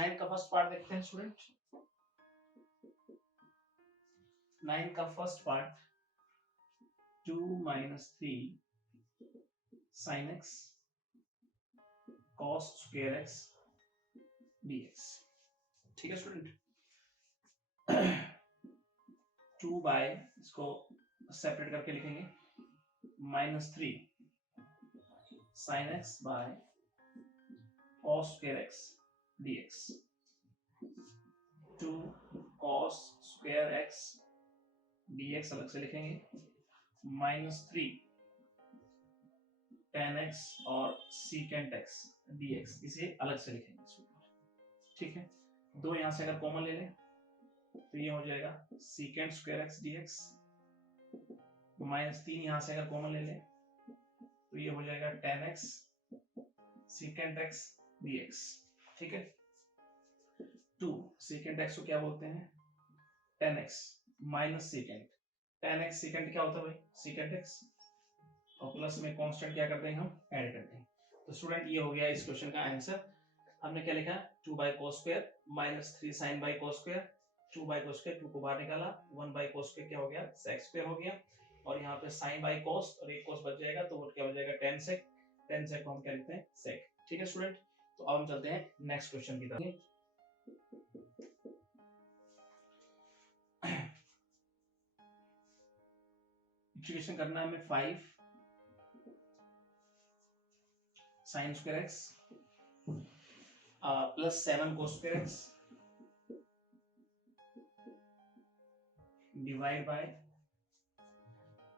9 का first part देखते हैं स्टूडेंट। 9 का first part 2 - 3 sin x cos square x dx। ठीक है स्टूडेंट। 2 बाय, इसको सेपरेट करके लिखेंगे, -3 sin x by cos square x dx। 2 cos square x dx अलग से लिखेंगे, -3 tan x और secant x dx इसे अलग से लिखेंगे। ठीक है, दो यहां से अगर कॉमन ले लें तो ये हो जाएगा secant square x dx, -3 यहां से अगर कॉमन ले लें तो ये हो जाएगा tan x secant x dx। ठीक है, 2 secant x को क्या बोलते हैं, tan x minus secant, tan x secant क्या होता है भाई, secant x, और प्लस में कांस्टेंट क्या करते हैं हम, ऐड करते हैं। तो स्टूडेंट ये हो गया इस क्वेश्चन का आंसर। हमने क्या लिखा, 2 by cos square -3 sin by cos square, 2 by cos square 2 को बाहर निकाला, 1 बाई cos स्क्वायर क्या हो गया, sec स्क्वायर हो गया, और यहाँ पे sin बाई cos और एक cos बच जाएगा तो वो क्या हो जाएगा tan sec, tan sec को हम क्या लिखते हैं sec। ठीक है स्टूडेंट, तो अब हम चलते हैं नेक्स्ट क्वेश्चन की तरफ। इंटीग्रेशन करना है हमें 5 sin square x plus 7 cos square x divide by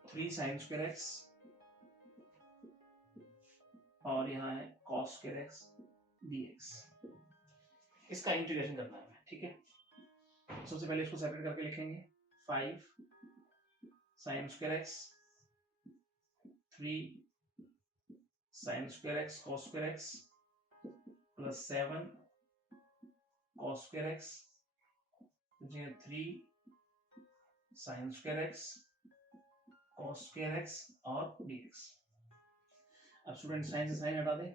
3 sin square x और यहाँ है cos स्क्वायर x dx। इसका इंटीग्रेशन करना है हमें। ठीक है, सबसे पहले इसको सेपरेट करके लिखेंगे, 5 sin square x 3 sin square x cos square x plus 7 cos square x 3 sin square x cos square x और dx। अब स्टूडेंट साइन से साइन हटा दे,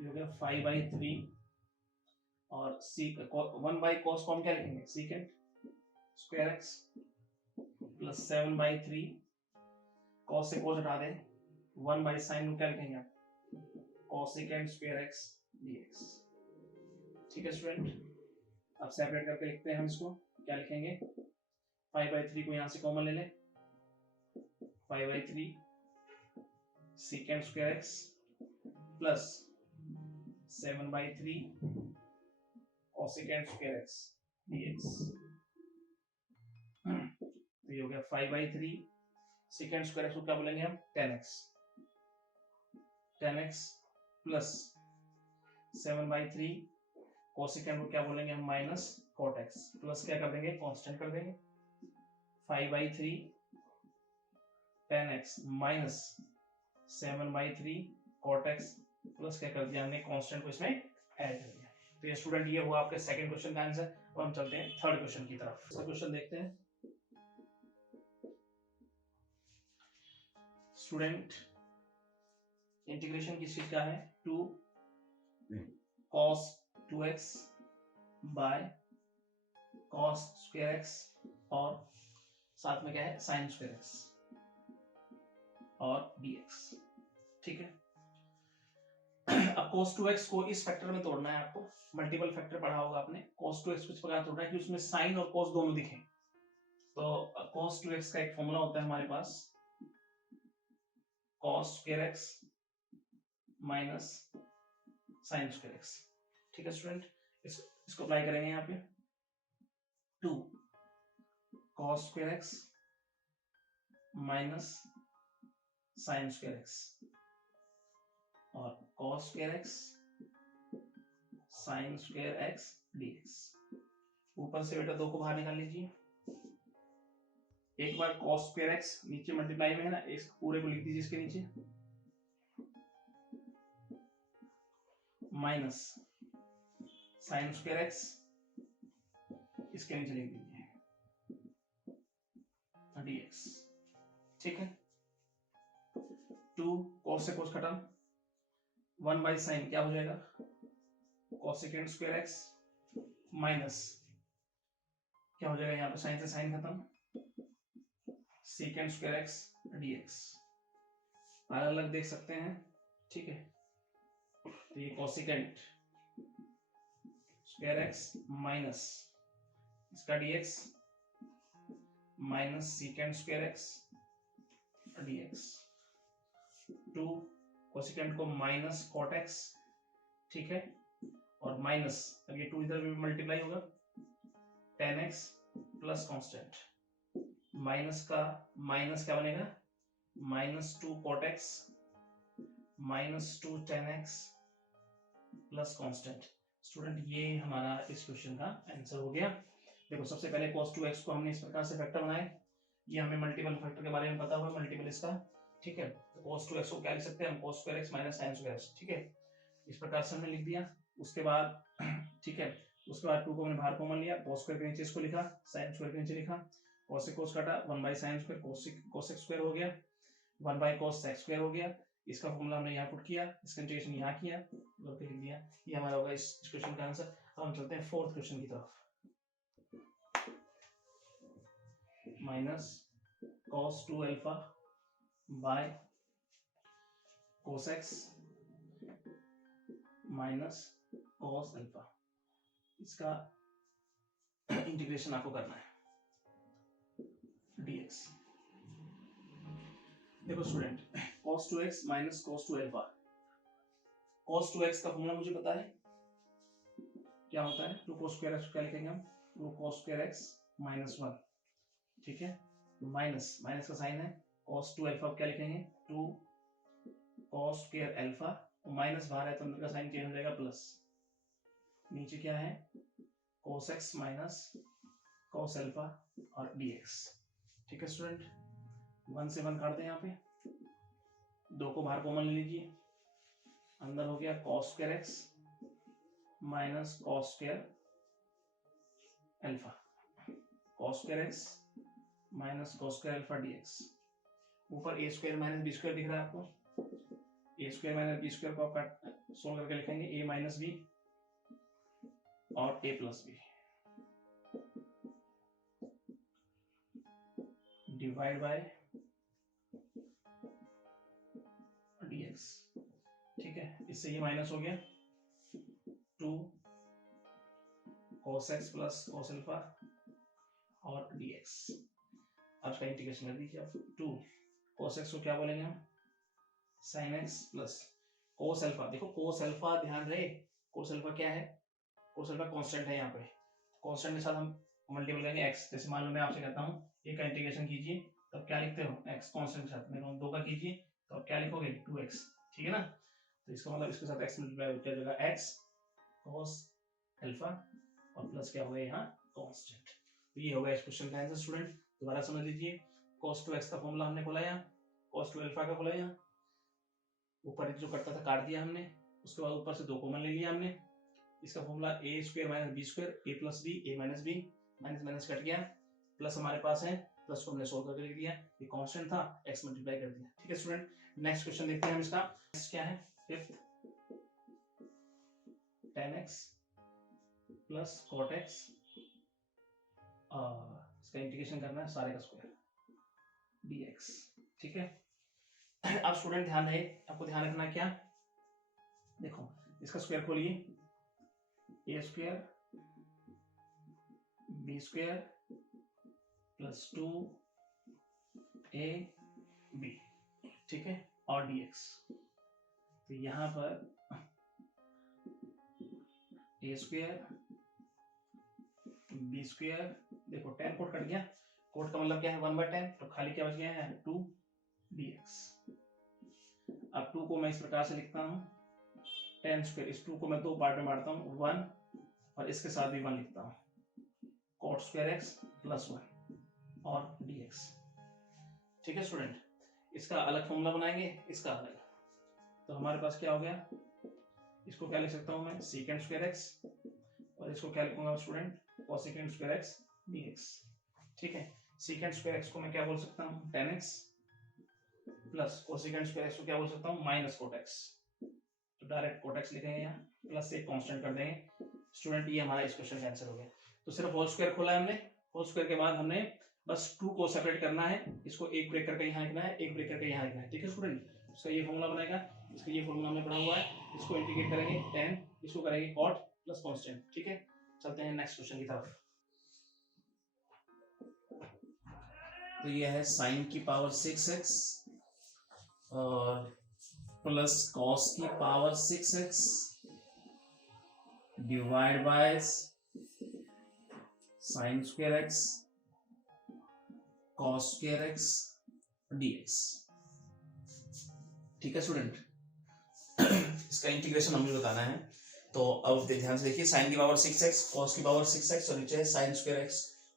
ये हो गया 5/3 और 1 बाई cos को हम क्या लिखेंगे, secant square x plus 7/3 cos से cos हटा दे, 1 बाई साइन को क्या लिखेंगे आप, cosecant स्क्वायर x dx। ठीक है स्टूडेंट, अब सेपरेट करके लिखते हैं हम इसको, क्या लिखेंगे, 5/3 को यहां से कॉमन ले लें, 5/3 secant square x plus 7/3 cosecant square x dx। तो ये हो गया 5/3 secant स्क्वायर x को क्या बोलेंगे हम, tan x प्लस 7/3 cosecant को क्या बोलेंगे हम, माइनस cot x, प्लस क्या कर देंगे, कांस्टेंट कर देंगे, 5/3 tan x minus 7/3 cot x plus क्या कर दिया हमने, कांस्टेंट को इसमें ऐड कर दिया। तो ये स्टूडेंट ये हुआ आपके सेकंड क्वेश्चन का आंसर। अब हम चलते हैं थर्ड क्वेश्चन की तरफ। इसका क्वेश्चन देखते हैं स्टूडेंट, इंटीग्रेशन किस चीज का है, 2 cos 2x by cos square x और साथ में क्या है, sin स्क्वायर x और dx। ठीक है, अब cos 2x को इस फैक्टर में तोड़ना है आपको, मल्टीपल फैक्टर पढ़ा होगा आपने, cos 2x को इस प्रकार तोड़ना है कि उसमें sin और cos दोनों दिखें। तो cos 2x का एक फॉर्मूला होता है हमारे पास, cos square x minus sin square x। ठीक है स्टूडेंट, इसको अप्लाई करेंगे यहाँ पे, 2 cos square x minus sin square x और cos square x sin square x dx। ऊपर से बेटा 2 को बाहर निकाल लीजिए, एक बार cos स्क्वायर x नीचे मल्टीप्लाई में है ना, इस पूरे को लिख दीजिए इसके नीचे, माइनस sin स्क्वायर x इसके नीचे लिख दीजिए dx। ठीक है, 2 cos से cos खत्म, 1 बाई साइन क्या हो जाएगा, cosecant स्क्वायर x माइनस क्या हो जाएगा यहाँ पे, साइन से साइन खत्म, सेकेंड स्क्वायर एक्स dx अलग अलग देख सकते हैं, ठीक है। तो ये कोसेकेंट स्क्वायर एक्स माइनस इसका dx minus second square x dx, 2 cosecant को माइनस कॉट एक्स, ठीक है, और माइनस अब ये 2 इधर भी मल्टीप्लाई होगा, tan x plus constant, minus का माइनस क्या बनेगा, -2 cot x -2 tan x plus constant. Student ये हमारा इस क्वेश्चन का आंसर हो गया। देखो सबसे पहले cos 2x को हमने इस प्रकार से फैक्टर बनाए, ये हमें मल्टीपल फैक्टर के बारे में पता हुआ, मल्टीपल इसका, ठीक है। तो cos 2x को क्या लिख सकते हैं हम, cos square x minus sin square x, ठीक है, इस प्रकार से हमने लिख दिया। उसके बाद ठीक है, उसके बाद 2 को हमने बाहर कॉमन लिया, cos स्क्वायर के नीचे इसको लिखा, sin स्क्वायर के नीचे लिखा, cos से cos काटा, 1/sin square cos x square हो गया, 1/cos x स्क्वायर हो गया। इसका फॉर्मूला हमने यहाँ पुट किया, इसका इंटीग्रेशन यहाँ किया, लिख दिया। ये हमारा होगा इस क्वेश्चन का आंसर। अब हम चलते हैं फोर्थ क्वेश्चन की तरफ। Minus cos 2 alpha by cos x minus cos alpha, इसका इंटीग्रेशन आपको करना है dx। देखो student, cos 2x minus cos 2 alpha, cos 2x का फॉर्मूला मुझे पता है क्या होता है, 2 cos स्क्वायर x क्या लिखेंगे हम, 2 cos स्क्वायर x माइनस 1, ठीक है, माइनस माइनस का साइन है, cos 2 अल्फा क्या लिखेंगे, 2 cos स्क्वायर अल्फा, माइनस बाहर है तो अंदर का साइन चेंज हो जाएगा प्लस, नीचे क्या है cos x minus cos alpha और dx, ठीक है स्टूडेंट। 1 से 1 काटते हैं यहाँ पे, 2 को बाहर कॉमन ले लीजिए, अंदर हो गया cos square x minus cos square alpha, cos square x minus cos square alpha dx, ऊपर a square minus b square दिख रहा है आपको, a square minus b square को आप सोल्व करके लिखेंगे a माइनस b और a plus b divide by dx, ठीक है, इससे ये माइनस हो गया, 2 cos x plus cos alpha और dx। अब इसका इंटीग्रेशन कर दीजिए आप, 2 cos x को क्या बोलेंगे हम, sin x plus cos alpha, देखो cos अल्फा ध्यान रहे, cos अल्फा क्या है, cos अल्फा कांस्टेंट है, यहाँ पे कांस्टेंट के साथ हम मल्टीपल करेंगे x, जैसे मान लो मैं आपसे कहता हूँ एक का इंटीग्रेशन कीजिए, तब क्या लिखते हो, x कांस्टेंट के साथ, मैं 2 का कीजिए तो अब क्या लिखोगे 2x, ठीक है ना। तो इसका मतलब इसके साथ x मल्टीप्लाई हो जाएगा x cos अल्फा और प्लस क्या होगा यहाँ कांस्टेंट। तो ये होगा इस क्वेश्चन का आंसर। स्टूडेंट दोबारा समझ लीजिए, cos 2x का फॉर्मूला हमने खोला यहाँ, cos 2 अल्फा का खोला यहाँ, ऊपर जो कटता था काट दिया हमने, उसके बाद ऊपर से 2 कॉमन ले लिया हमने, इसका formula a square minus b square, a plus b, a minus b, minus minus cut गया, प्लस हमारे पास है, प्लस को हमने सोल्व करके लिख दिया, ये कांस्टेंट था, x मल्टीप्लाई कर दिया, ठीक है स्टूडेंट। नेक्स्ट क्वेश्चन देखते हैं हम इसका, नेक्स्ट क्या है, fifth, tan x plus cot x, इसका इंटीग्रेशन करना है सारे का स्क्वायर dx, ठीक है। अब स्टूडेंट ध्यान रहे, आपको ध्यान रखना क्या, देखो इसका स्क्वायर खोलिए, a square b square plus 2ab, ठीक है, और dx। तो यहां पर a स्क्वायर b स्क्वायर, देखो tan कोट कट गया, कोट का मतलब क्या है 1/10, तो खाली क्या बच गया है 2 dx। अब 2 को मैं इस प्रकार से लिखता हूं, tan स्क्वायर, इस 2 को मैं 2 पार्ट में बांटता हूं, 1 और इसके साथ भी 1 लिखता हूं, cot स्क्वायर x प्लस 1 और dx, ठीक है स्टूडेंट। इसका अलग फॉर्मूला बनाएंगे, इसका अलग, तो हमारे पास क्या हो गया, इसको क्या लिख सकता हूं मैं, सेकेंड स्क्वायर x, और इसको क्या लिखूंगा student, cosecant square x dx, ठीक है। सेकेंड स्क्वायर x को मैं क्या बोल सकता हूं, tan x plus cosecant square x को क्या बोल सकता हूं, माइनस cot x, तो डायरेक्ट cot x लिखेंगे यहाँ, प्लस से कांस्टेंट कर देंगे, स्टूडेंट ये हमारा इस क्वेश्चन का आंसर हो गया। तो सिर्फ होल स्क्वायर खोला है हमने, होल स्क्वायर के बाद हमने बस 2 को सेपरेट करना है, इसको एक ब्रेक करके यहाँ लिखना है, एक ब्रेक करके यहाँ लिखना है, ठीक है स्टूडेंट। इसका ये फॉर्मूला बनेगा, इसका ये फॉर्मूला हमने पढ़ा हुआ है, इसको इंटीग्रेट करेंगे tan, इसको करेंगे cot प्लस कांस्टेंट, ठीक है। चलते हैं नेक्स्ट क्वेश्चन की तरफ। तो ये है sin की पावर 6x और प्लस cos की power 6x divide by sin square x cos square x dx, ठीक है स्टूडेंट। इसका इंटीग्रेशन हमें बताना है। तो अब ध्यान से देखिए, sin की पावर 6x, cos की पावर 6x और नीचे है sin स्क्वायर x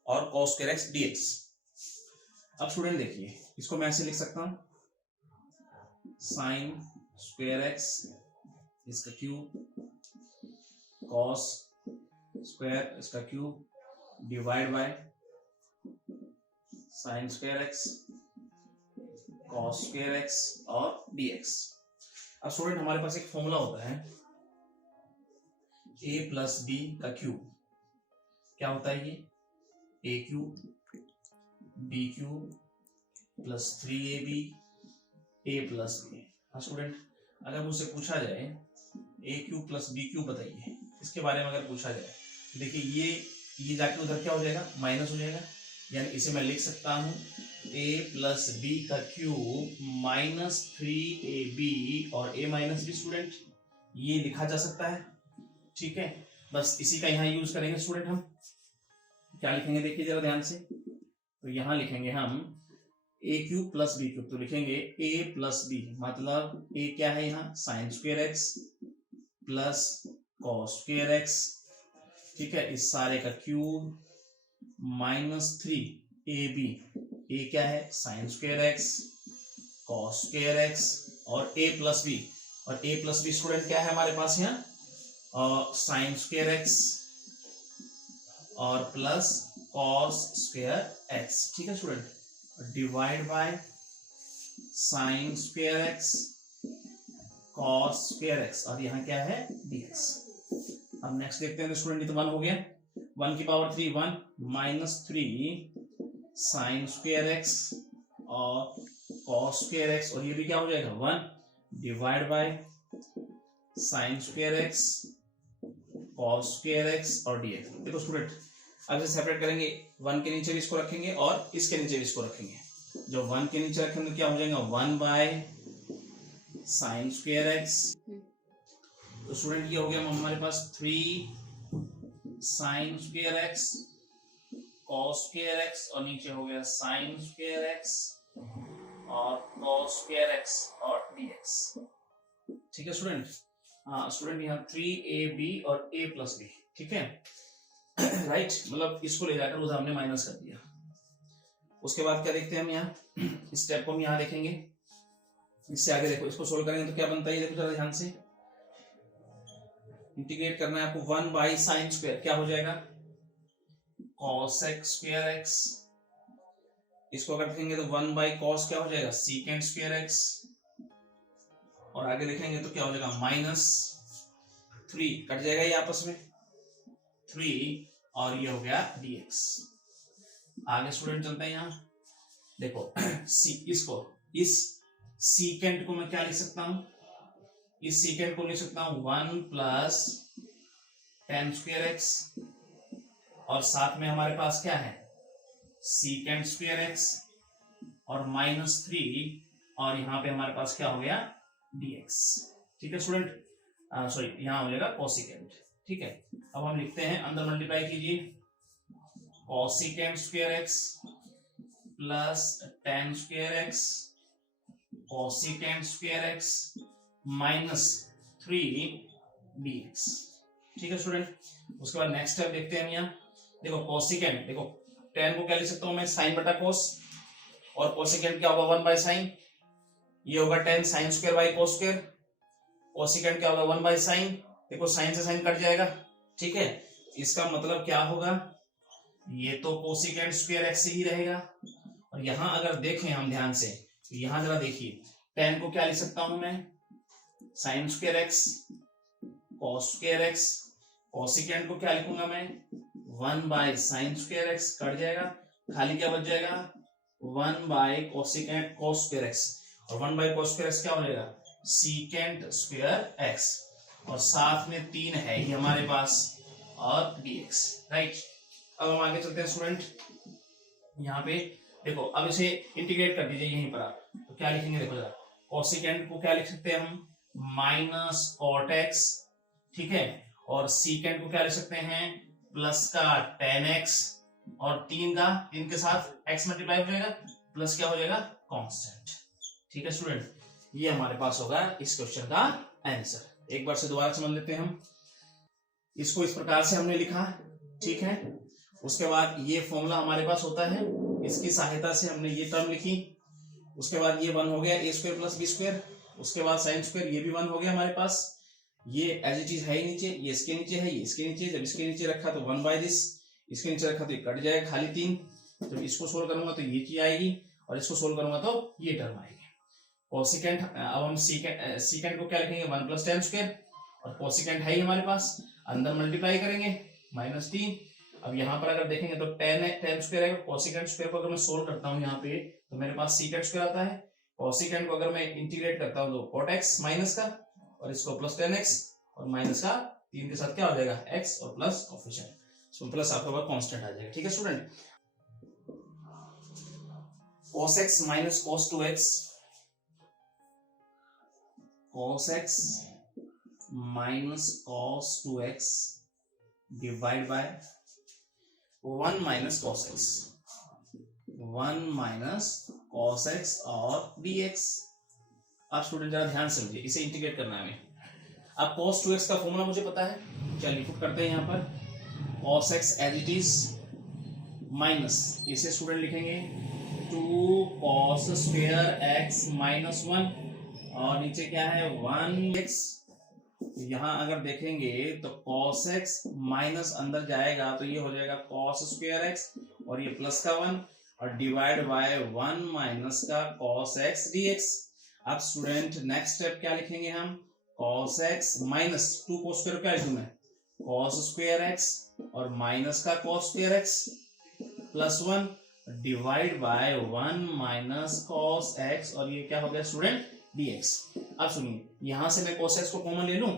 और cos स्क्वायर x dx। अब स्टूडेंट देखिए, इसको मैं ऐसे लिख सकता हूं, sin स्क्वायर x इसका क्यूब cos स्क्वायर इसका cube divide by sin square x cos square x और dx। अब स्टूडेंट हमारे पास एक फॉर्मूला होता है a प्लस बी का क्यूब, क्या होता है ये, a cube b cube plus 3ab a plus B. हाँ स्टूडेंट, अगर मुझसे पूछा जाए a cube plus b cube बताइए, इसके बारे में अगर पूछा जाए, देखिए ये जाके उधर क्या हो जाएगा, माइनस हो जाएगा, यानी इसे मैं लिख सकता हूं a प्लस बी का क्यूब माइनस 3ab और a माइनस बी। स्टूडेंट ये लिखा जा सकता है, ठीक है। बस इसी का यहाँ यूज करेंगे स्टूडेंट। हम क्या लिखेंगे देखिए जरा ध्यान से, तो यहाँ लिखेंगे हम a cube plus B cube, तो लिखेंगे a प्लस बी, मतलब a क्या है यहाँ sine square X plus cos square X, ठीक है, इस सारे का क्यूब माइनस 3ab, a क्या है sign square X cos square X और a प्लस बी, और a प्लस बी स्टूडेंट क्या है हमारे पास यहाँ साइन स्क्वायर एक्स और प्लस कॉस स्क्वायर एक्स, ठीक है student, divide by sine square X cos square X और यहाँ क्या है dx। अब नेक्स्ट देखते हैं स्टूडेंट, ये तो 1 हो गया, 1 की power 3 1 minus 3 sign square X और कॉस स्क्वायर एक्स और ये भी क्या हो जाएगा 1 divide by sine square X cos square X और dx। देखो स्टूडेंट, अब इसे सेपरेट करेंगे, 1 के नीचे भी इसको रखेंगे और इसके नीचे भी इसको रखेंगे। जो 1 के नीचे रखेंगे क्या हो जाएगा 1 बाय साइन स्क्वायर एक्स, तो स्टूडेंट ये हो गया हमारे पास 3 sign square X cos square X और नीचे हो गया साइन स्क्वायर एक्स और कॉस स्क्वायर एक्स और dx, ठीक है स्टूडेंट। हाँ स्टूडेंट, यहाँ 3ab और a प्लस बी, ठीक है राइट, मतलब इसको ले जाकर उधर हमने माइनस कर दिया। उसके बाद क्या देखते हैं हम यहाँ, इस स्टेप को हम यहाँ देखेंगे, इससे आगे देखो, इसको सोल्व करेंगे तो क्या बनता है, देखो जरा ध्यान से, इंटीग्रेट करना है आपको, 1 बाई साइन स्क्वायर क्या हो जाएगा कॉस एक्स स्क्वायर एक्स, इसको अगर देखेंगे तो 1 बाई कॉस क्या हो जाएगा सीकेंड स्क्वायर एक्स, और आगे लिखेंगे तो क्या हो जाएगा माइनस 3, कट जाएगा ये आपस में 3 और ये हो गया dx। आगे स्टूडेंट चलते हैं यहाँ, देखो इसको, इस सीकेंड को मैं क्या लिख सकता हूं, इस सीकेंड को लिख सकता हूं 1 प्लस tan स्क्वायर एक्स और साथ में हमारे पास क्या है सीकेंड स्क्वायर एक्स और माइनस 3 और यहाँ पे हमारे पास क्या हो गया dx, ठीक है स्टूडेंट, सॉरी यहाँ हो जाएगा कोसिकेंड, ठीक है। अब हम लिखते हैं, अंदर मल्टीप्लाई कीजिए, cosecant square X plus tan square x cosecant square x minus 3 dx, ठीक है स्टूडेंट। उसके बाद नेक्स्ट स्टेप देखते हैं हम यहाँ, देखो कोसिकेंड, देखो tan को क्या लिख सकता हूं मैं साइन बटा कोस और कोसिकेंड क्या होगा 1 बाय साइन, ये होगा tan sine square by cos square, cosecant क्या होगा 1 बाय साइन, देखो साइन से साइन कट जाएगा, ठीक है। इसका मतलब क्या होगा, ये तो कोसिकेंड स्क्वायर एक्स ही रहेगा, और यहां अगर देखें हम ध्यान से, तो यहां जरा देखिए, tan को क्या लिख सकता हूं मैं sine square X cos square X cosecant को क्या लिखूंगा मैं 1 by sine square X, cut जाएगा, खाली क्या बच जाएगा 1 by cosecant cos square X, और 1 बाय कोस स्क्वायर एक्स क्या हो जाएगा सीकेंट स्क्वायर एक्स, और साथ में 3 है ही हमारे पास और dx, राइट। अब हम आगे चलते हैं स्टूडेंट, यहाँ पे देखो अब इसे इंटीग्रेट कर दीजिए यहीं पर आप, तो क्या लिखेंगे देखो जरा, कोसिकेंट को क्या लिख सकते हैं हम माइनस कॉट एक्स, ठीक है, और सीकेंट को क्या लिख सकते हैं प्लस का टेन एक्स, और 3 के साथ x मल्टीप्लाई हो जाएगा प्लस क्या हो जाएगा कांस्टेंट, ठीक है स्टूडेंट। ये हमारे पास होगा इस क्वेश्चन का आंसर। एक बार से दोबारा समझ लेते हैं हम, इसको इस प्रकार से हमने लिखा, ठीक है, उसके बाद ये फॉर्मूला हमारे पास होता है, इसकी सहायता से हमने ये टर्म लिखी, उसके बाद ये 1 हो गया ए स्क्वायर प्लस बी स्क्वायर, उसके बाद साइन स्क्वायर ये भी 1 हो गया हमारे पास, ये एज इट इज है ही नीचे, ये इसके नीचे है, ये इसके नीचे, जब इसके नीचे रखा तो 1 बाय दिस, इसके नीचे रखा तो ये कट जाएगा खाली 3, जब इसको सोल्व करूंगा तो ये चीज आएगी, और इसको सोल्व करूंगा तो ये टर्म आएगी। कोसिकेंट, अब हम सीकेंट को क्या लिखेंगे 1 प्लस टेन स्क्वायर, और कोसिकेंट है ही हमारे पास, अंदर मल्टीप्लाई करेंगे -3, अब यहाँ पर अगर देखेंगे तो टेन स्क्वायर है, कोसिकेंट स्क्वायर को अगर मैं सोल्व करता हूँ यहाँ पे तो मेरे पास सीकेंट स्क्वायर आता है, कोसिकेंट को अगर मैं इंटीग्रेट करता हूँ तो कॉट एक्स माइनस का, और इसको प्लस 10x, और माइनस का 3 के साथ क्या हो जाएगा x, और प्लस कोफिशिएंट, इसमें प्लस आपका पास कांस्टेंट आ जाएगा, ठीक है student. cos x minus cos 2x, cos x minus cos 2x divide by 1 minus cos x, 1 minus cos x और dx। आप स्टूडेंट जरा ध्यान से समझिए, इसे इंटीग्रेट करना है हमें। अब cos 2x का फॉर्मूला मुझे पता है, चलिए पुट करते हैं यहाँ पर cos x as it is minus, इसे स्टूडेंट लिखेंगे 2 cos स्क्वायर x माइनस 1, और नीचे क्या है 1x, यहाँ अगर देखेंगे तो cos x माइनस अंदर जाएगा तो ये हो जाएगा cos स्क्वायर x, और ये प्लस का 1, और डिवाइड बाय 1 माइनस का cos x dx। अब स्टूडेंट नेक्स्ट स्टेप क्या लिखेंगे हम cos x minus 2 cos square क्या लिखूं मैं cos स्क्वायर x, और माइनस का cos square x plus 1 divide by 1 minus cos x, और ये क्या हो गया स्टूडेंट dx। अब सुनिए, यहां से मैं cos x को कॉमन ले लूं,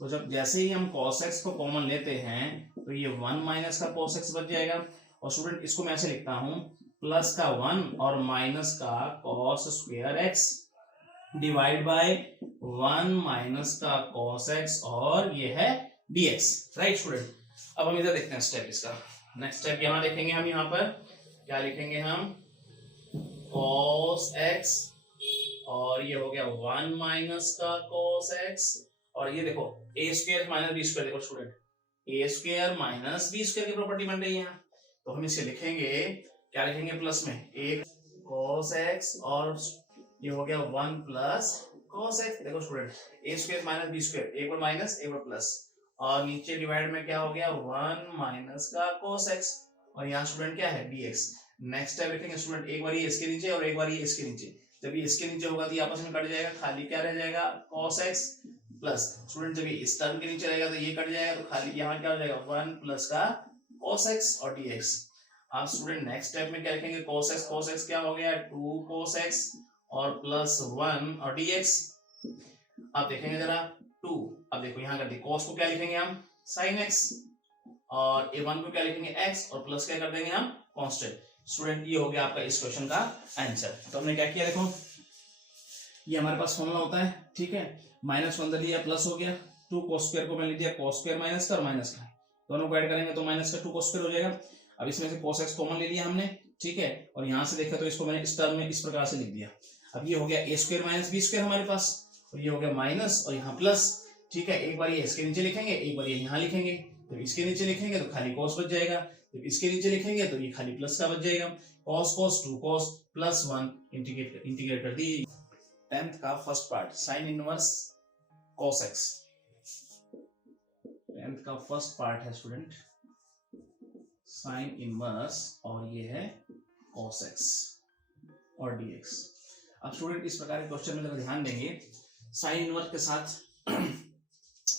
तो जब जैसे ही हम cos x को कॉमन लेते हैं तो ये 1 माइनस का cos x बच जाएगा, और स्टूडेंट इसको मैं ऐसे लिखता हूं प्लस का 1 और माइनस का cos square x divide by 1 minus का cos x, और ये है dx, राइट स्टूडेंट। अब हम इधर देखते हैं स्टेप इसका, नेक्स्ट स्टेप यहाँ देखेंगे हम, यहाँ पर क्या लिखेंगे हम cos x, और ये हो गया 1 माइनस का cos x, और ये देखो a square minus B square, देखो student a square minus B square की प्रॉपर्टी बन रही है यहाँ, तो हम इसे लिखेंगे, क्या लिखेंगे प्लस में एक cos x, और ये हो गया 1 प्लस cos x, देखो student a square minus B square, एक बार माइनस एक बार प्लस, और नीचे डिवाइड में क्या हो गया 1 माइनस का cos x, और यहाँ स्टूडेंट क्या है dx। नेक्स्ट स्टेप लिखेंगे स्टूडेंट, एक बार ये इसके नीचे और एक बार ये इसके नीचे, जब ये इसके नीचे होगा तो ये आपस में कट जाएगा, खाली क्या रह जाएगा cos x, प्लस स्टूडेंट जब ये इस टर्म के नीचे रहेगा तो ये कट जाएगा, तो खाली यहाँ क्या हो जाएगा 1 प्लस का cos x और dx। आप स्टूडेंट नेक्स्ट स्टेप में क्या लिखेंगे cos x क्या हो गया 2 cos x और प्लस 1 और dx। आप देखेंगे जरा 2, अब देखो यहाँ कर दी cos को क्या लिखेंगे हम sin x, और a1 को क्या लिखेंगे x, और प्लस क्या कर देंगे हम कांस्टेंट। स्टूडेंट ये हो गया आपका इस क्वेश्चन का आंसर। तो हमने क्या किया, देखो ये हमारे पास फॉर्मूला होता है, ठीक है, माइनस 1 लिया प्लस हो गया, 2 cos स्क्वायर को मैंने लिया cos स्क्वायर माइनस का और माइनस का, दोनों को ऐड करेंगे तो माइनस का 2 cos स्क्वायर हो जाएगा। अब इसमें से cos x कॉमन ले लिया हमने, ठीक है, और यहाँ से देखा तो इसको मैंने इस टर्म में इस प्रकार से लिख दिया। अब ये हो गया a square minus B square हमारे पास, और ये हो गया माइनस और यहाँ प्लस, ठीक है, एक बार ये इसके नीचे लिखेंगे, एक बार ये यहाँ लिखेंगे, तो इसके नीचे लिखेंगे तो खाली cos बच जाएगा, तो इसके नीचे लिखेंगे तो ये खाली प्लस का बच जाएगा, cos 2 cos प्लस 1 इंटीग्रेट कर दी। 10th का first part sine inverse cos x, 10th का फर्स्ट पार्ट है स्टूडेंट साइन इनवर्स, और ये है cos x और dx। अब स्टूडेंट इस प्रकार के क्वेश्चन में जरा ध्यान देंगे, साइन इनवर्स के साथ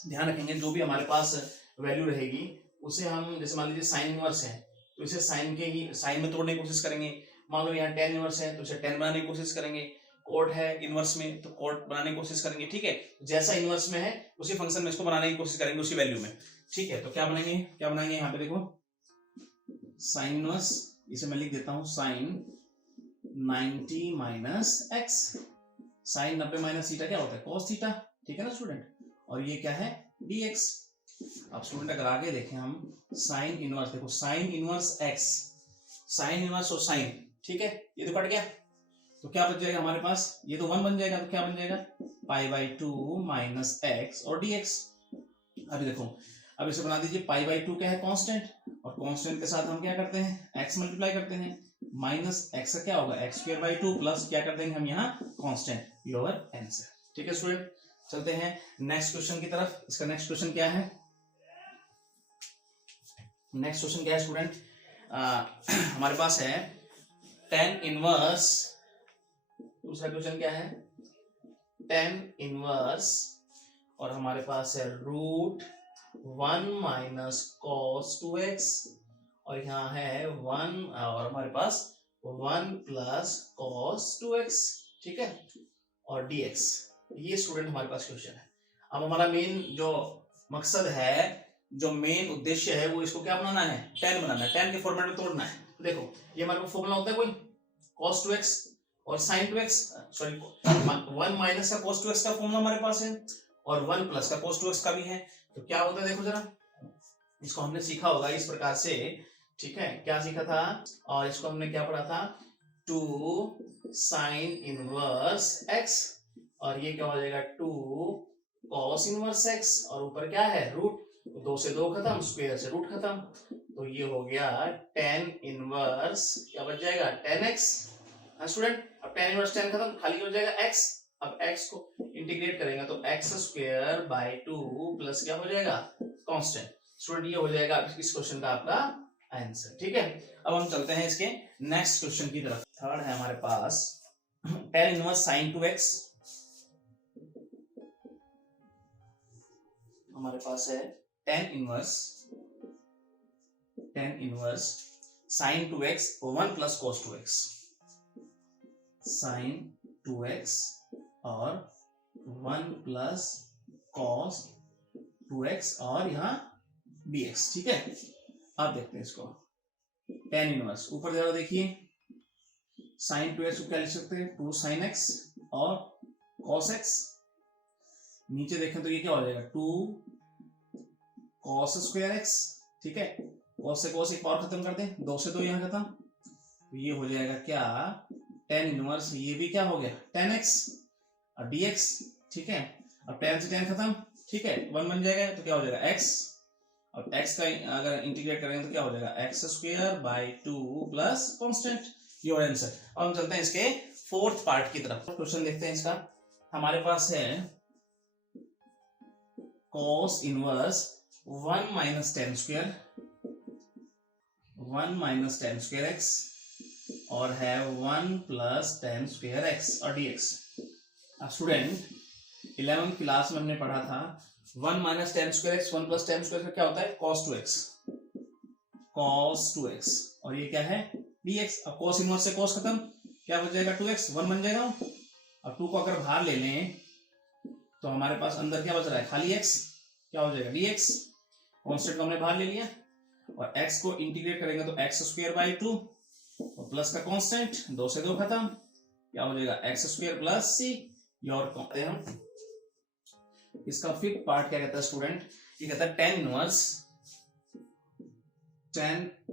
ध्यान रखेंगे जो भी हमारे पास वैल्यू रहेगी उसे हम, जैसे मान लीजिए साइन इनवर्स है तो इसे साइन में तोड़ने की कोशिश करेंगे। मान लो यहाँ टेन इनवर्स है तो इसे टेन बनाने की कोशिश करेंगे। कोट है इनवर्स में तो कोट बनाने की कोशिश करेंगे। ठीक है, जैसा इनवर्स में है उसी फंक्शन में इसको बनाने की कोशिश करेंगे उसी वैल्यू में। ठीक है, तो क्या बनाएंगे यहाँ पे देखो साइन इनवर्स, इसे मैं लिख देता हूं sine 90 minus X. Sine 90 minus theta क्या होता है cos थीटा। ठीक है ना स्टूडेंट, और ये क्या है dx। अब स्टूडेंट अगर आगे देखें हम साइन इनवर्स, देखो sine inverse x, sine inverse और साइन, ठीक है ये तो कट गया तो क्या बच जाएगा हमारे पास, ये तो 1 बन जाएगा तो क्या बन जाएगा π/2 माइनस एक्स और dx। अभी देखो अब इसे बना दीजिए π/2 क्या है कांस्टेंट, और कांस्टेंट के साथ हम क्या करते हैं x मल्टीप्लाई करते हैं, माइनस x का क्या होगा x²/2 प्लस क्या कर देंगे हम यहाँ कांस्टेंट, योर आंसर। ठीक है स्टूडेंट, चलते हैं नेक्स्ट क्वेश्चन की तरफ। इसका नेक्स्ट क्वेश्चन क्या है, नेक्स्ट क्वेश्चन क्या है स्टूडेंट, हमारे पास है tan इनवर्स, दूसरा क्वेश्चन क्या है tan इनवर्स, और हमारे पास है √1 माइनस cos 2x, और यहाँ है 1 और हमारे पास 1 प्लस cos 2x। ठीक है, और dx, ये स्टूडेंट हमारे पास क्वेश्चन है। अब हमारा मेन जो मकसद है, जो मेन उद्देश्य है वो इसको क्या बनाना है, tan बनाना है, tan के फॉर्मेट में तोड़ना है। तो देखो ये हमारे पास फॉर्मूला होता है कोई cos 2x और sin 2x, सॉरी 1 माइनस का cos 2x का फॉर्मूला हमारे पास है और 1 प्लस का cos 2x का भी है। तो क्या होता है देखो जरा, इसको हमने सीखा होगा इस प्रकार से। ठीक है, क्या सीखा था, और इसको हमने क्या पढ़ा था 2 साइन इनवर्स x, और ये क्या हो जाएगा 2 cos इनवर्स x, और ऊपर क्या है रूट, 2 से 2 खत्म, स्क्वायर से रूट खत्म, तो ये हो गया tan इनवर्स क्या बच जाएगा tan x। स्टूडेंट अब tan इनवर्स tan खत्म, खाली हो जाएगा x। अब x को इंटीग्रेट करेंगे तो x²/2 प्लस क्या हो जाएगा कांस्टेंट। स्टूडेंट ये हो जाएगा इस क्वेश्चन का आपका आंसर। ठीक है, अब हम चलते हैं इसके नेक्स्ट क्वेश्चन की तरफ। थर्ड है हमारे पास tan इनवर्स sin 2x, हमारे पास है tan inverse sin 2x 1 plus cos 2x, sin 2x और 1 प्लस cos 2x और यहाँ dx। ठीक है, आप देखते हैं इसको tan इनवर्स, ऊपर जरा देखिए sin 2x को क्या लिख सकते हैं 2 sin x और cos x, नीचे देखें तो ये क्या हो जाएगा 2 cos² x। ठीक है, cos से cos एक पावर खत्म कर दें, 2 से 2 यहाँ खत्म, तो ये हो जाएगा क्या tan इनवर्स, ये भी क्या हो गया tan x और dx। ठीक है, अब tan से tan खत्म, ठीक है 1 बन जाएगा तो क्या हो जाएगा x, अब x का अगर इंटीग्रेट करेंगे तो क्या हो जाएगा x²/2 plus constant, your answer. अब हम चलते हैं इसके फोर्थ पार्ट की तरफ। क्वेश्चन देखते हैं इसका, हमारे पास है cos inverse 1 minus tan square x और है 1 प्लस tan² x और dx। अब स्टूडेंट 11th क्लास में हमने पढ़ा था 1 minus tan² x 1 plus tan² का क्या होता है cos 2x, और ये क्या है dx। अब cos इनवर्स से cos खत्म, क्या बच जाएगा 2x, 1 बन जाएगा। अब 2 को अगर बाहर ले लें तो हमारे पास अंदर क्या बच रहा है खाली x, क्या हो जाएगा dx, कांस्टेंट को हमने बाहर ले लिया, और x को इंटीग्रेट करेंगे तो x²/2 और प्लस का कांस्टेंट, 2 से 2 खत्म, क्या हो जाएगा x² प्लस c, योर कहते हैं हम। इसका फिफ्थ पार्ट क्या कहता है स्टूडेंट, ये कहता है tan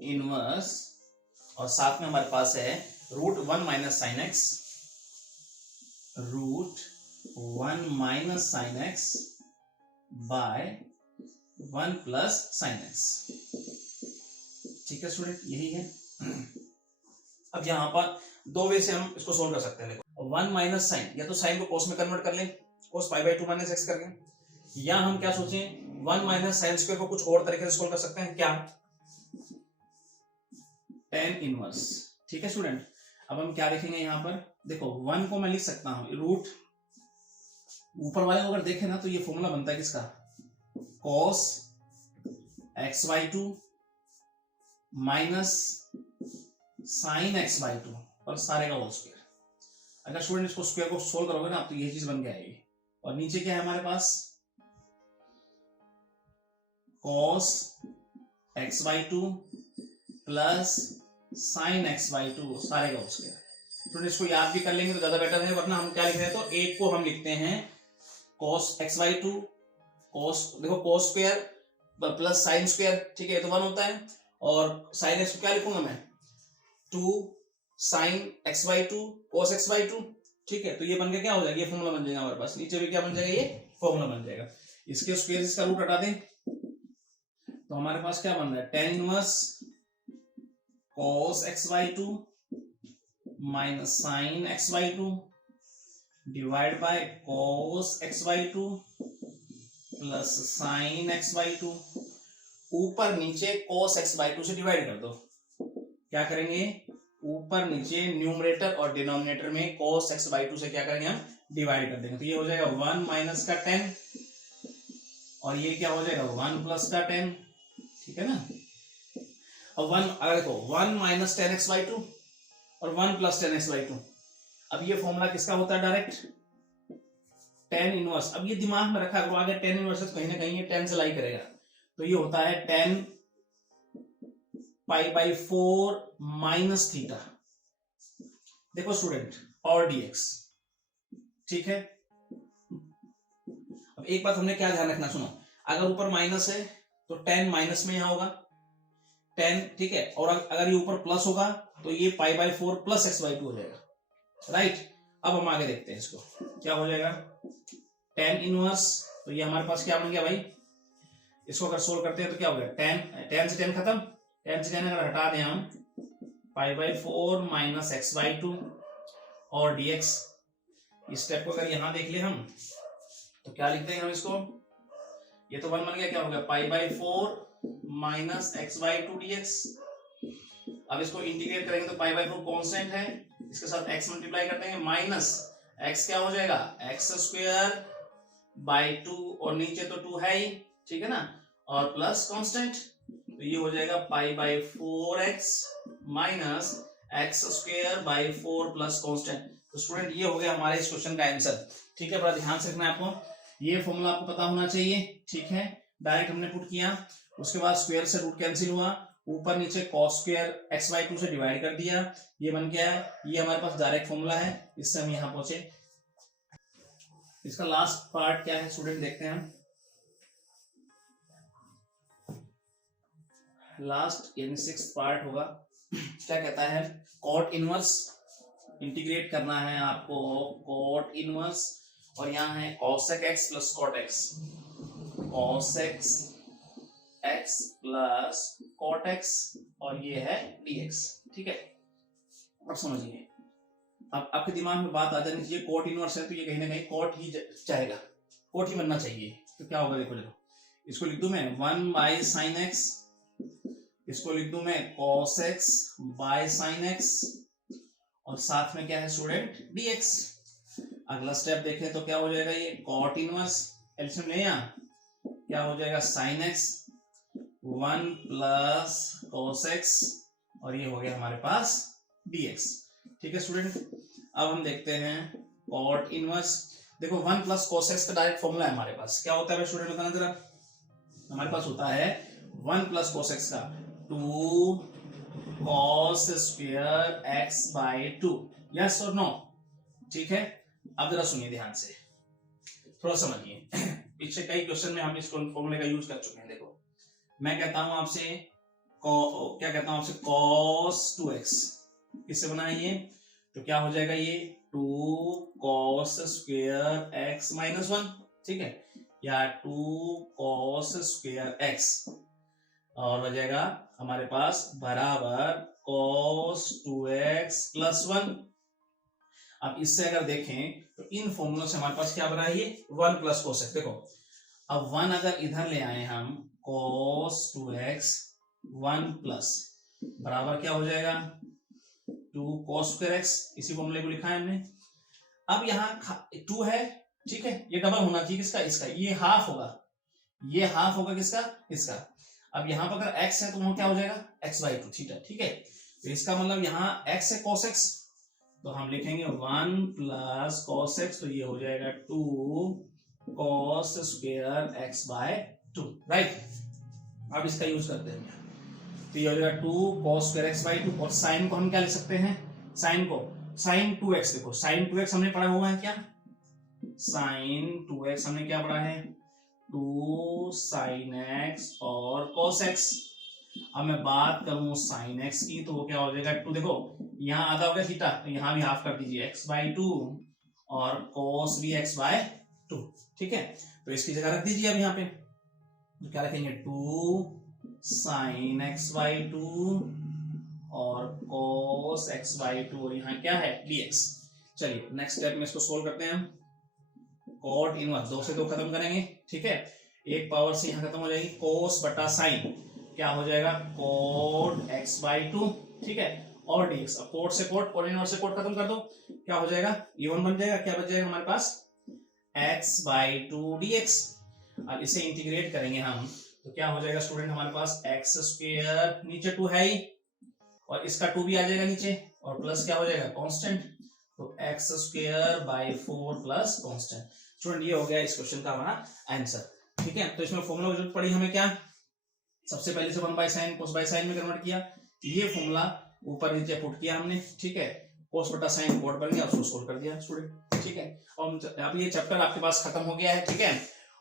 इनवर्स और साथ में हमारे पास है √1 minus sin x by 1 plus sin x। ठीक है स्टूडेंट, यही है। अब यहाँ पर दो वे से हम इसको सोल्व कर सकते हैं। 1 माइनस साइन, या तो साइन को cos में कन्वर्ट कर लें cos π/2 माइनस x करके, या हम क्या सोचें 1 माइनस साइन स्क्वायर को कुछ और तरीके से सोल्व कर सकते हैं, क्या tan इनवर्स। ठीक है स्टूडेंट, अब हम क्या देखेंगे यहाँ पर, देखो 1 को मैं लिख सकता हूं रूट, ऊपर वाले को अगर देखें ना तो ये फॉर्मूला बनता है किसका cos x/2 minus sine x/2 और सारे का होल स्क्वायर। अगर स्टूडेंट इसको स्क्वायर को सोल्व करोगे ना तो ये चीज बन के आएगी। और नीचे क्या है हमारे पास, cos x/2 plus sine x/2 सारे का होल स्क्वायर। स्टूडेंट इसको याद भी कर लेंगे तो ज्यादा बेटर है, वरना हम क्या लिख रहे हैं, तो एक को हम लिखते हैं cos x/2 cos, देखो cos square plus sine square, ठीक है, तो 1 होता है। और साइन x को क्या लिखूंगा मैं, 2 साइन x/2 cos x/2, ठीक है। तो ये बन के क्या हो जाएगा, ये फॉर्मूला बन जाएगा हमारे पास। नीचे भी क्या बन जाएगा, ये फॉर्मूला बन जाएगा। इसके स्क्वायर इसका रूट हटा दें तो हमारे पास क्या बन रहा है, tan inverse cos x/2 minus sine x/2 divide by cos x/2 plus sine x/2। ऊपर नीचे cos x/2 से डिवाइड कर दो। क्या करेंगे, ऊपर नीचे न्यूमरेटर और डिनोमिनेटर में cos x/2 से क्या करेंगे, हम डिवाइड कर देंगे। तो ये हो जाएगा 1 माइनस का 10 और ये क्या हो जाएगा 1 प्लस का 10, ठीक है ना। अब 1 अगर देखो 1 माइनस 10x/2 और 1 प्लस 10x/2, अब ये फॉर्मूला किसका होता है, डायरेक्ट tan इनवर्स। अब ये दिमाग में रखा करो, आगे tan इनवर्स कहीं ना कहीं ये 10 से लाई करेगा, तो ये होता है tan π/4 माइनस थीटा। देखो स्टूडेंट, और dx, ठीक है। अब एक बात हमने क्या ध्यान रखना, सुनो, अगर ऊपर माइनस है तो tan माइनस में यहां होगा tan, ठीक है। और अगर ये ऊपर प्लस होगा तो ये π/4 प्लस x/2 हो जाएगा, राइट। अब हम आगे देखते हैं इसको क्या हो जाएगा, tan इनवर्स, तो ये हमारे पास क्या बन गया भाई, इसको अगर सोल्व करते हैं तो क्या हो गया, tan से tan खत्म, tan से tan अगर हटा दें हम π/4 माइनस x/2 और dx। इस स्टेप को अगर यहां देख ले हम तो क्या लिख देंगे हम इसको, ये तो 1 बन गया, क्या हो गया π/4 माइनस x/2 dx। अब इसको इंटीग्रेट करेंगे तो π/4 कांस्टेंट है, इसके साथ x मल्टीप्लाई कर देंगे, माइनस x क्या हो जाएगा x² बाई 2 और नीचे तो 2 है ही, ठीक है ना, और प्लस कांस्टेंट, तो ये हो जाएगा π/4x minus x² by 4 plus constant. तो स्टूडेंट ये हो गया हमारे इस क्वेश्चन का आंसर, ठीक है। बड़ा ध्यान से रखना है आपको, ये फॉर्मूला आपको पता होना चाहिए, ठीक है। डायरेक्ट हमने पुट किया, उसके बाद स्क्वायर से रूट कैंसिल हुआ, ऊपर नीचे cos स्क्वायर x/2 से डिवाइड कर दिया, ये बन गया है, ये हमारे पास डायरेक्ट फॉर्मूला है, इससे हम यहां पहुंचे। इसका लास्ट पार्ट क्या है स्टूडेंट, देखते हैं हम। लास्ट यानी 6th पार्ट होगा, क्या कहता है, cot इनवर्स इंटीग्रेट करना है आपको, cot इनवर्स, और यहाँ है cosec x plus cot x, cosec x plus cot x, और ये है dx, ठीक है। अब समझिए, अब आपके दिमाग में बात आ जानी चाहिए, cot इनवर्स है तो ये कहीं ना कहीं cot ही चाहेगा, cot ही बनना चाहिए। तो क्या होगा, देखो देखो, इसको लिख दूं मैं 1 बाई साइन x, इसको लिख दूं मैं cos x by sine x, और साथ में क्या है स्टूडेंट dx। अगला स्टेप देखें तो क्या हो जाएगा, ये cot इनवर्स, एलसीएम ले यहाँ, क्या हो जाएगा sin x 1 plus cos x, और ये हो गया हमारे पास dx, ठीक है स्टूडेंट। अब हम देखते हैं cot इनवर्स, देखो 1 प्लस cos x का डायरेक्ट फॉर्मूला है हमारे पास, क्या होता है स्टूडेंट बताना जरा, हमारे पास होता है 1 प्लस cos x का 2 cos square x by 2, yes और नो, ठीक है। अब जरा सुनिए ध्यान से, थोड़ा समझिए, पीछे कई क्वेश्चन में हम इस फॉर्मूले का यूज कर चुके हैं। देखो मैं कहता हूं आपसे, क्या कहता हूं आपसे, cos 2x किससे बना है ये, तो क्या हो जाएगा ये 2 cos स्क्वायर x माइनस 1, ठीक है, या 2 cos स्क्वायर x, और हो जाएगा हमारे पास बराबर cos 2x प्लस 1। अब इससे अगर देखें तो इन फॉर्मूलों से हमारे पास क्या बना है, ये 1 प्लस cos x। देखो अब 1 अगर इधर ले आए हम, cos 2x 1 प्लस बराबर क्या हो जाएगा 2 cos स्क्वायर x, इसी फॉर्मूले को लिखा है हमने। अब यहाँ 2 है, ठीक है, ये डबल होना चाहिए किसका, इसका, ये हाफ होगा, ये हाफ होगा किसका, इसका। अब यहाँ पर अगर x है तो वहां क्या हो जाएगा x/2 थीटा, ठीक है। तो इसका मतलब यहाँ x है cos x, तो हम लिखेंगे 1 प्लस cos x, तो ये हो जाएगा 2 cos स्क्वायर x/2, राइट। अब इसका यूज करते हैं, तो ये हो जाएगा 2 cos स्क्वायर x/2, और साइन को हम क्या लिख सकते हैं, साइन को sin 2x, देखो sin 2x हमने पढ़ा हुआ है क्या, sin 2x हमने क्या पढ़ा है 2 sin x और cos x। अब मैं बात करूं sin x की, तो वो क्या हो जाएगा 2, देखो यहाँ आधा हो गया थीटा, तो यहाँ भी हाफ कर दीजिए x/2 और cos भी x/2, ठीक है। तो इसकी जगह रख दीजिए अब यहाँ पे, तो क्या रखेंगे 2 sin x/2 और cos x/2, और यहाँ क्या है dx। चलिए नेक्स्ट स्टेप में इसको सोल्व करते हैं हम। cot इनवर्स 2 से 2 खत्म करेंगे, ठीक है, एक पावर से यहाँ खत्म हो जाएगी, cos बटा साइन क्या हो जाएगा cot x/2, ठीक है, और dx। अब cot से cot इनवर्स से cot खत्म कर दो, क्या हो जाएगा ये 1 बन जाएगा, क्या बच जाएगा हमारे पास x/2 dx। अब इसे इंटीग्रेट करेंगे हम, तो क्या हो जाएगा स्टूडेंट हमारे पास x स्क्वायर, नीचे 2 है ही, और इसका 2 भी आ जाएगा नीचे, और प्लस क्या हो जाएगा कांस्टेंट, तो x square by 4 plus constant. Student ये हो गया इस क्वेश्चन का हमारा आंसर, ठीक है। तो इसमें फॉर्मूला की जरूरत पड़ी हमें क्या, सबसे पहले से 1/sin cos sin में कन्वर्ट किया, ये फॉर्मूला ऊपर नीचे पुट किया हमने, ठीक है, cos बटा sin कोड बन गया, उसको सोल्व कर दिया स्टूडेंट, ठीक है। और अब ये चैप्टर आपके पास खत्म हो गया है, ठीक है।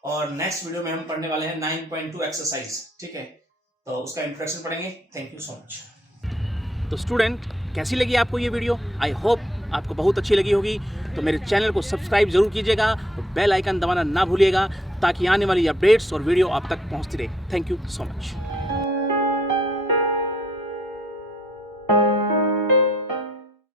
और नेक्स्ट वीडियो में हम पढ़ने वाले हैं 9.2 एक्सरसाइज, ठीक है, तो उसका इंट्रोडक्शन पढ़ेंगे। Thank you so much. तो स्टूडेंट कैसी लगी आपको ये वीडियो, आई होप आपको बहुत अच्छी लगी होगी। तो मेरे चैनल को सब्सक्राइब जरूर कीजिएगा और बेल आइकन दबाना ना भूलिएगा, ताकि आने वाली अपडेट्स और वीडियो आप तक पहुंचती रहे। Thank you so much.